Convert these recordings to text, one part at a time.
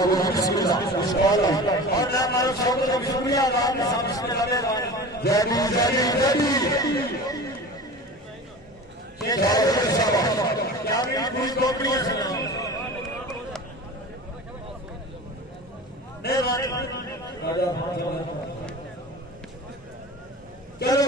और मैं हमारे शौक को शुक्रिया अदा चलो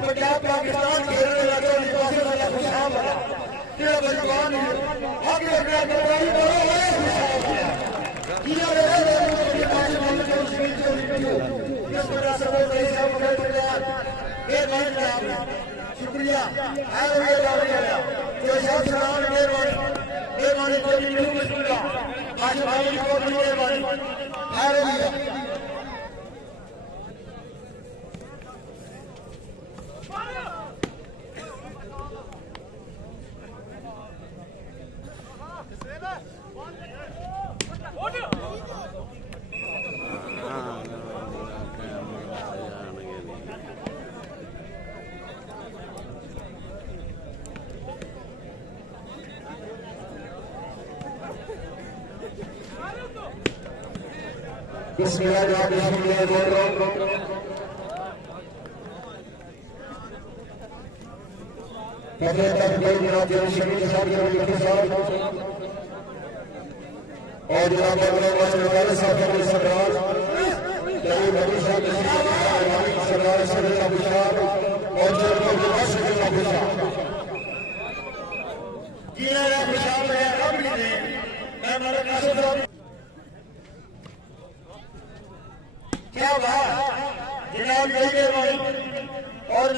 पंजाब पाकिस्तान शुक्रिया और जनाब क्या बात जनाब और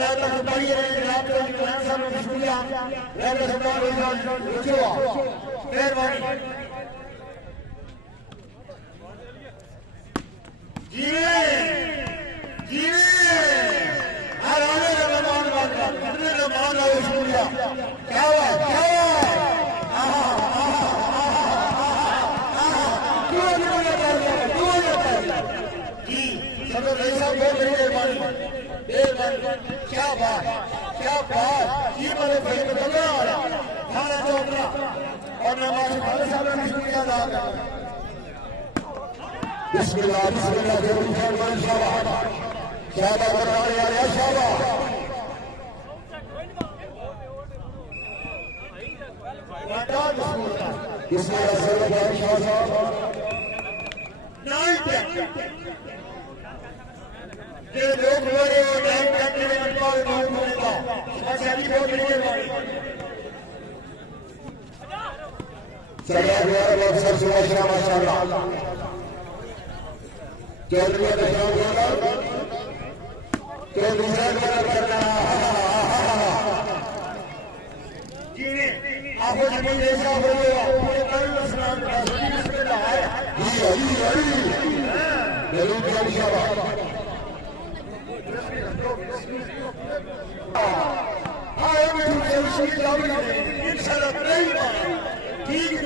क्या बात ये मैंने भाई बदल रहा थाना चौधरी और नमाज खान साहब ने शुक्रिया अदा किया बिस्मिल्लाह जरूर फरमान शाबाश शाबाश बरकरार यार शाबाश बिस्मिल्लाह सल्लल्लाहु अलैहि वसल्लम ये लोग बड़े टाइम करने में अनपाल बहुत होगा आजादी बहुत मिलेगी चलिए यार लोग सब सुबह माशाल्लाह चौधरी का शाम होगा तो दूसरा बार करना जी ने आपको जमीन ऐसा हो गया पूरे कल स्नान का बिस्मिल्लाह है जी जरूर इंशाल्लाह ठीक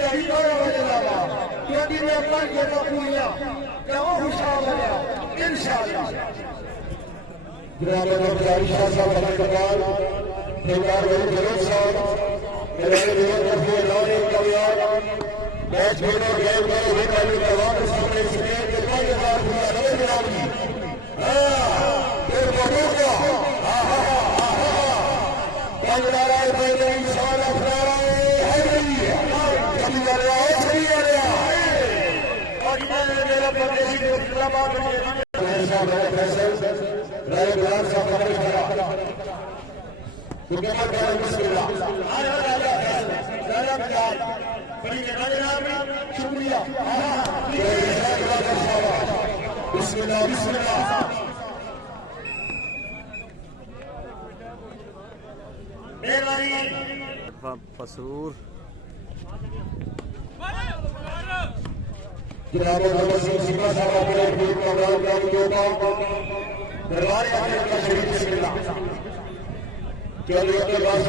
शुक्रिया पसूर जनाब दरबार शरीफ बिस्मिल्लाह चौधरी के बाद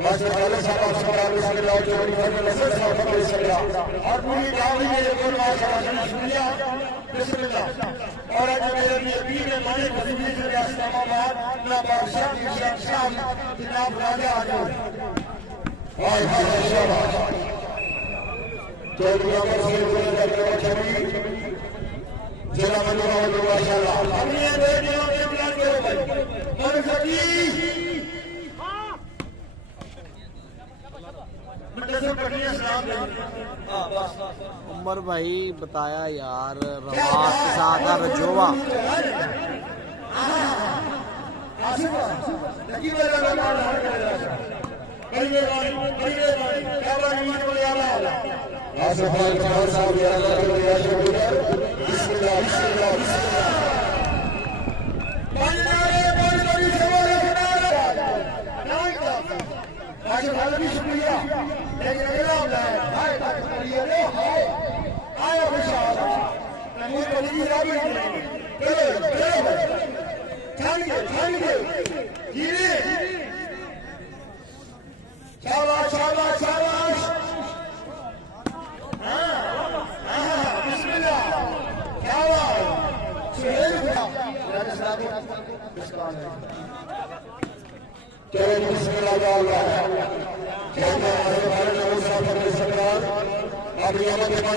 बस वाले साहब सरकार के साथ लाओ जो फजल हसन साहब फजल सल्ला और पूरी गांव में ये कोई माशाल्लाह शुक्रिया बिस्मिल्लाह और आज मेरे लिए भी ने माने वजीर से इस्लामाबाद ना बादशाह की शाम जनाब राजा आजम हाय हाय शाबाश तो नंबर से गुजर के छवि जिला मनोरंजन माशाल्लाह हमने ये दिनों के प्लान करो भाई और सभी उमर भाई बताया यार रवास के साथ रजोवा शुक्रिया लेकिन अगला होता है हाय आया विशाल मुझे बड़ी राबी चलो गिरे शाबाश शाबाश शाबाश बिस्मिल्लाह शाबाश चलो बिस्मिल्लाह अपनी आमद के पास अपनी आमद के पास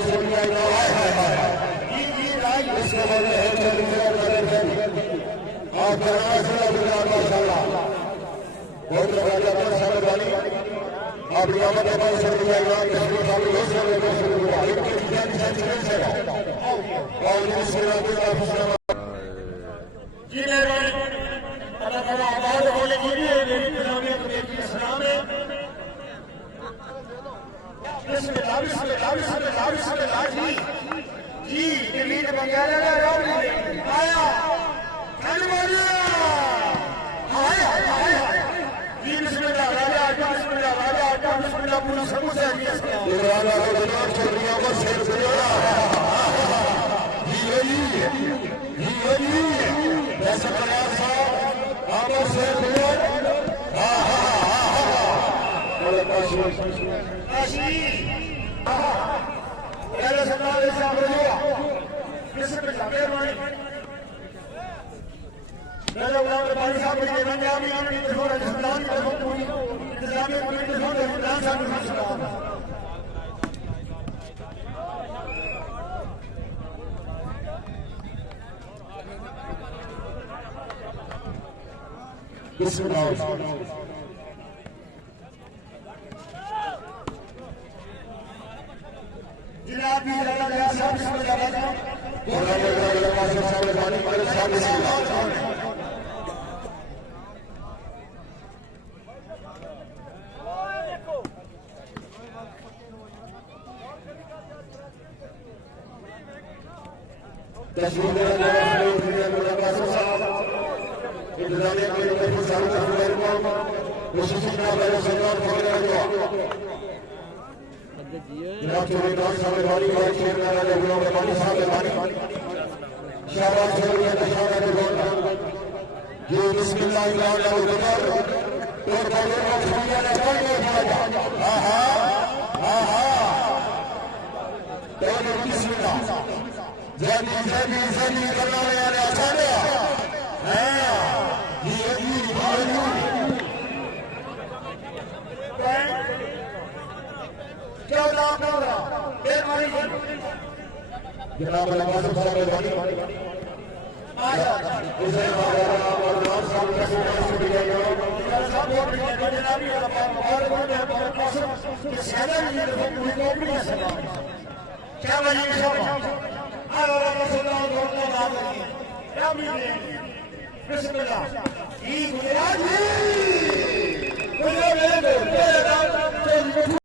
जी दिल्ली बंगाल आया पूरा समूह